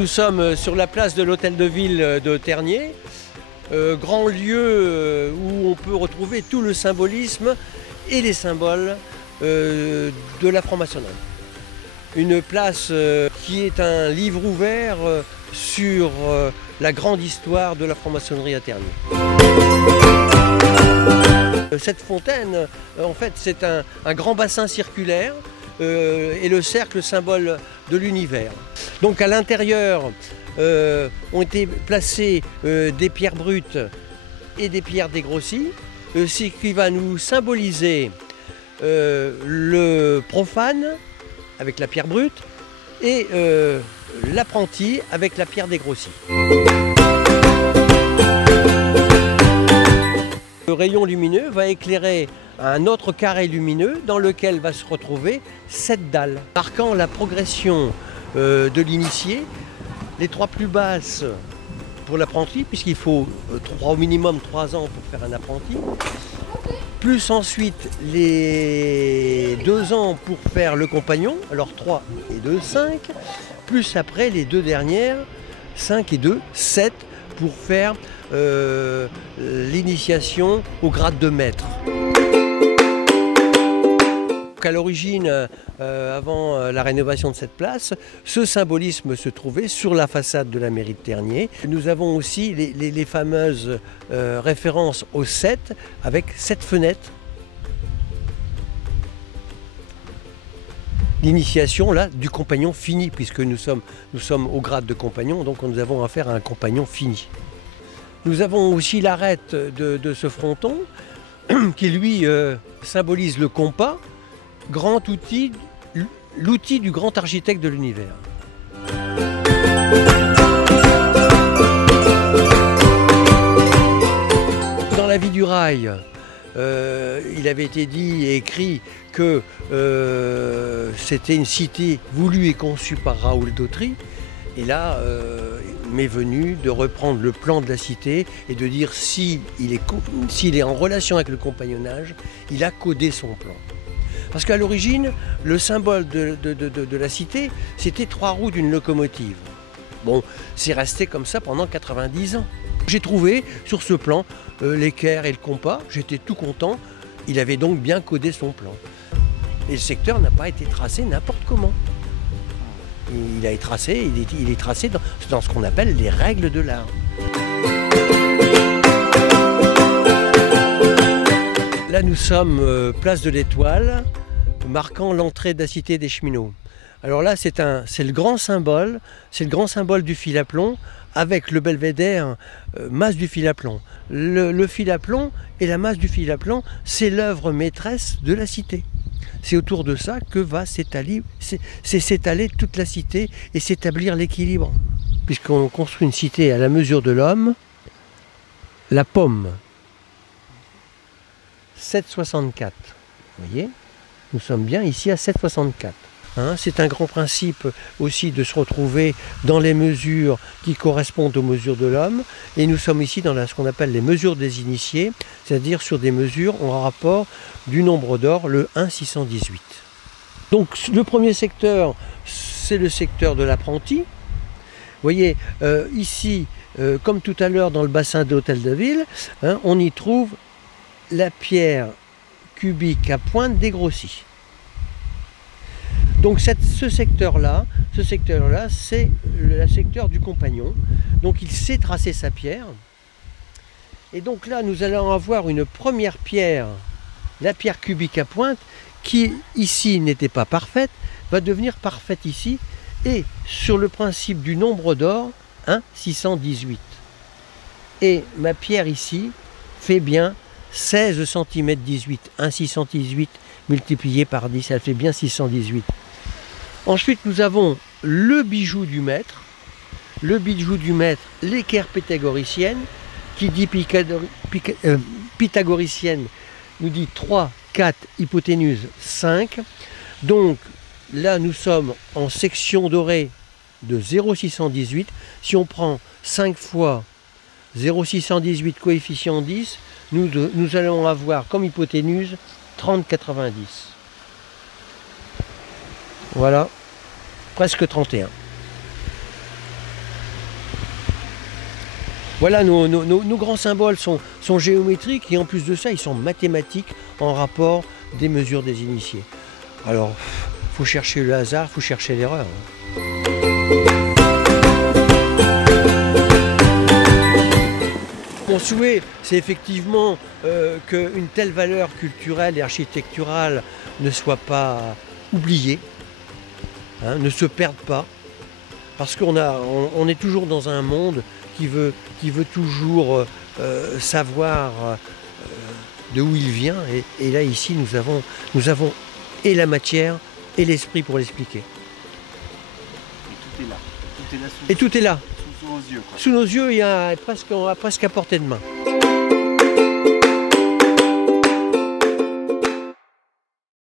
nous sommes sur la place de l'Hôtel de Ville de Tergnier, grand lieu où on peut retrouver tout le symbolisme et les symboles de la franc-maçonnerie. Une place qui est un livre ouvert sur la grande histoire de la franc-maçonnerie à Tergnier. Cette fontaine, en fait, c'est un grand bassin circulaire et le cercle symbole de l'univers. Donc à l'intérieur ont été placées des pierres brutes et des pierres dégrossies, ce qui va nous symboliser le profane avec la pierre brute et l'apprenti avec la pierre dégrossie. Le rayon lumineux va éclairer un autre carré lumineux dans lequel va se retrouver 7 dalles, marquant la progression de l'initié. Les 3 plus basses pour l'apprenti, puisqu'il faut au minimum 3 ans pour faire un apprenti, plus ensuite les 2 ans pour faire le compagnon, alors 3 et 2, 5, plus après les 2 dernières, 5 et 2, 7, pour faire l'initiation au grade de maître. À l'origine, avant la rénovation de cette place, ce symbolisme se trouvait sur la façade de la mairie de Tergnier. Nous avons aussi les fameuses références au 7 avec 7 fenêtres. L'initiation là du compagnon fini, puisque nous sommes au grade de compagnon, donc nous avons affaire à un compagnon fini. Nous avons aussi l'arête de ce fronton qui lui symbolise le compas, grand outil, l'outil du grand architecte de l'univers. Dans la vie du rail, il avait été dit et écrit que c'était une cité voulue et conçue par Raoul Dautry. Et là, m'est venu de reprendre le plan de la cité et de dire s'il est en relation avec le compagnonnage, il a codé son plan. Parce qu'à l'origine, le symbole de la cité, c'était 3 roues d'une locomotive. Bon, c'est resté comme ça pendant 90 ans. J'ai trouvé sur ce plan l'équerre et le compas, j'étais tout content. Il avait donc bien codé son plan. Et le secteur n'a pas été tracé n'importe comment. Il est tracé dans ce qu'on appelle les règles de l'art. Là, nous sommes place de l'Étoile, marquant l'entrée de la cité des cheminots. Alors là, c'est le grand symbole du fil à plomb avec le belvédère masse du fil à plomb. Le fil à plomb et la masse du fil à plomb, c'est l'œuvre maîtresse de la cité. C'est autour de ça que va s'étaler toute la cité et s'établir l'équilibre. Puisqu'on construit une cité à la mesure de l'homme, la pomme, 7,64. Vous voyez, nous sommes bien ici à 7,64. Hein, c'est un grand principe aussi de se retrouver dans les mesures qui correspondent aux mesures de l'homme. Et nous sommes ici dans ce qu'on appelle les mesures des initiés, c'est-à-dire sur des mesures en rapport du nombre d'or, le 1,618. Donc le premier secteur, c'est le secteur de l'apprenti. Vous voyez, ici, comme tout à l'heure dans le bassin de l'Hôtel de Ville, hein, on y trouve la pierre cubique à pointe dégrossie. Donc ce secteur-là, c'est le secteur du compagnon. Donc il sait tracer sa pierre. Et donc là, nous allons avoir une première pierre, la pierre cubique à pointe, qui ici n'était pas parfaite, va devenir parfaite ici. Et sur le principe du nombre d'or, 1,618. Et ma pierre ici fait bien 16 cm 18. 1,618 multiplié par 10, ça fait bien 618. Ensuite, nous avons le bijou du maître, l'équerre pythagoricienne, qui dit pythagoricienne, nous dit 3, 4, hypoténuse 5. Donc là, nous sommes en section dorée de 0,618. Si on prend 5 fois 0,618 coefficient 10, nous allons avoir comme hypoténuse 30,90. Voilà, presque 31. Voilà, nos grands symboles sont géométriques et en plus de ça, ils sont mathématiques en rapport des mesures des initiés. Alors, faut chercher le hasard, faut chercher l'erreur. Mon souhait, c'est effectivement qu'une telle valeur culturelle et architecturale ne soit pas oubliée, hein, ne se perde pas, parce qu'on est toujours dans un monde qui veut toujours savoir de où il vient. Et là, ici, nous avons et la matière et l'esprit pour l'expliquer. Et tout est là. Tout est là et tout est là. sous nos yeux, quoi. Sous nos yeux, il y a presque à portée de main.